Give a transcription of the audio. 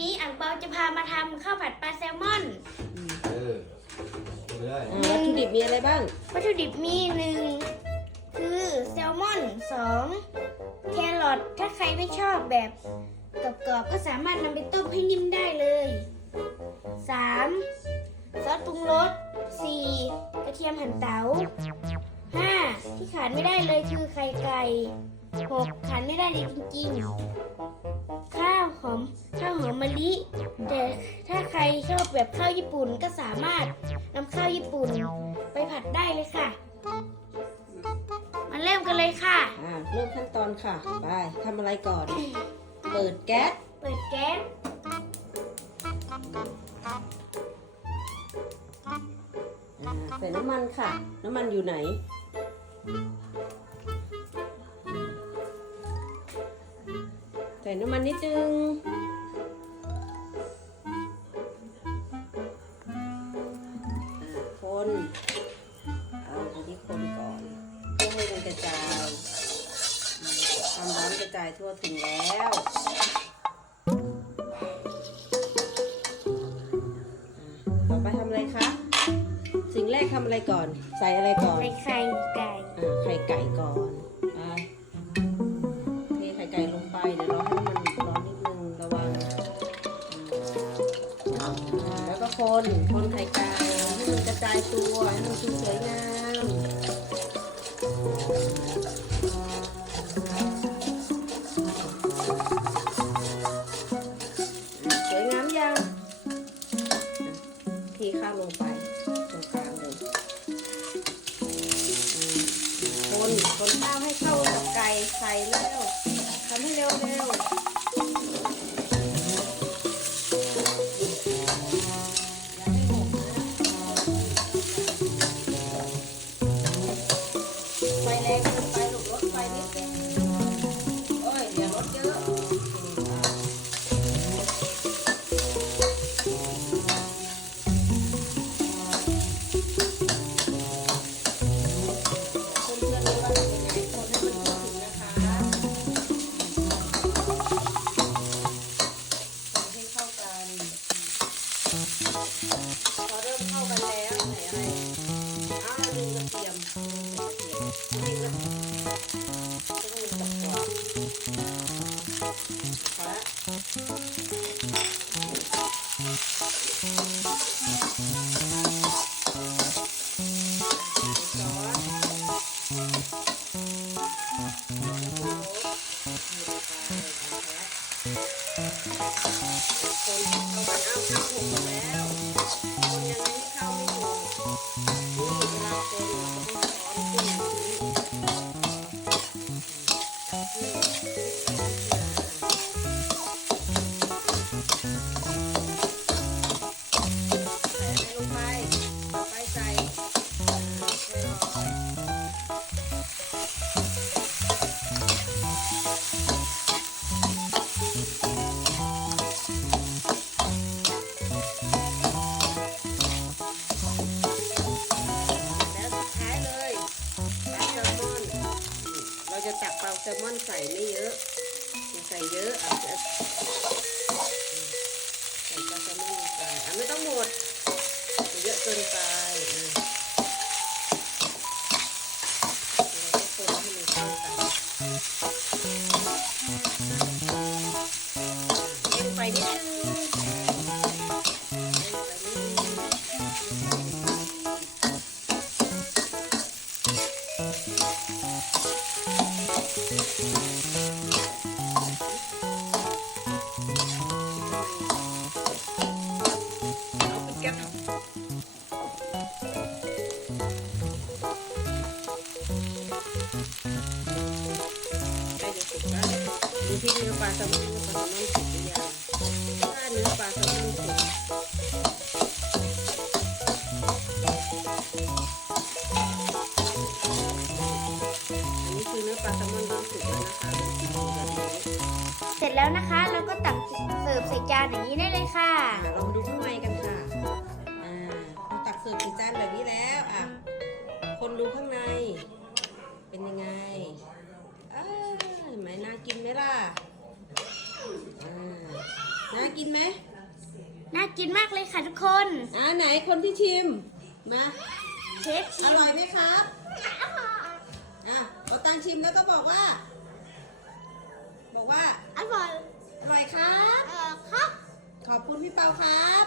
นี้อ่างเปาจะพามาทำข้าวผัดปลาแซลมอน เออดูได้อ่าวัตถุดิบมีอะไรบ้าง วัตถุดิบมีหนึ่งคือแซลมอนสองแครอทถ้าใครไม่ชอบแบบกรอบๆก็สามารถนำไปต้มให้นิ่มได้เลยสามซอสปรุงรสสี่กระเทียมหั่นเตาห้าที่ขาดไม่ได้เลยคือไข่ไก่หกขาดไม่ได้เลยจริงๆ ข้าวหอมข้าว หอมมะลิ แต่ถ้าใครชอบแบบข้าวญี่ปุ่นก็สามารถนำข้าวญี่ปุ่นไปผัดได้เลยค่ะ มาเริ่มกันเลยค่ะ อ่าเริ่มขั้นตอนค่ะ ไปทำอะไรก่อน เปิดแก๊ส เปิดแก๊สอ่าใส่น้ำมันค่ะ น้ำมันอยู่ไหน ใส่น้ำมันนิดนึง ร้อนกระจายทั่วถึงแล้วอ่าต่อไปทำอะไรคะ สิ่งแรกทำอะไรก่อน ใส่อะไรก่อน ใส่ไข่ไก่อ่าไข่ไก่ก่อนไปเทไข่ไก่ลงไปเดี๋ยวรอให้มันร้อนนิดนึงระวังอืมอ่าแล้วก็คนคนไข่ไก่ให้มันกระจายตัวให้มันดูสวยงาม ตรงกลางเลยคนคนข้าวให้เข้ากับไก่ใส่แล้วทำให้เร็วเคนเข้ากันเอาข้าวหกหมดแล้ว คนยังไม่เข้าไม่หมดนี่เวลาคนเราต้องช้อนคนอย่างนี้ จะตักปลาแซลมอนใส่ไม่เยอะอย่าใส่เยอะอาจจะใส่ปลาแซลมอนลงไปอะไม่ต้องหมดเยอะเกินไปเราก็คนไปนิดนึง ที่เนื้อปลาแซลมอนปลาแซลมอนสุกยังถ้าเนื้อปลาแซลมอนสุกอันนี้คือเนื้อปลาแซลมอนเริ่มสุกแล้วนะคะเป็นสีแบบนี้เสร็จแล้วนะคะแล้วก็ตักเสิร์ฟใส่จานอย่างนี้ได้เลยค่ะ อะลองดูข้างในกันค่ะอ่าพอตักเสิร์ฟสีจานแบบนี้แล้วอะคนดูข้างใน เป็นยังไงอ่าเห็นไหมน่า กินไหมล่ะอ่าน่ากินไหมน่ากินมากเลยค่ะทุกคนอ่าไหนคนที่ชิม มา เชฟชิอมร่อยไหมครับ อะเอาตังชิมแล้วก็บอกว่า บอกว่า อร่อยอร่อยครับ เออครับ ขอบคุณพี่เปาครับ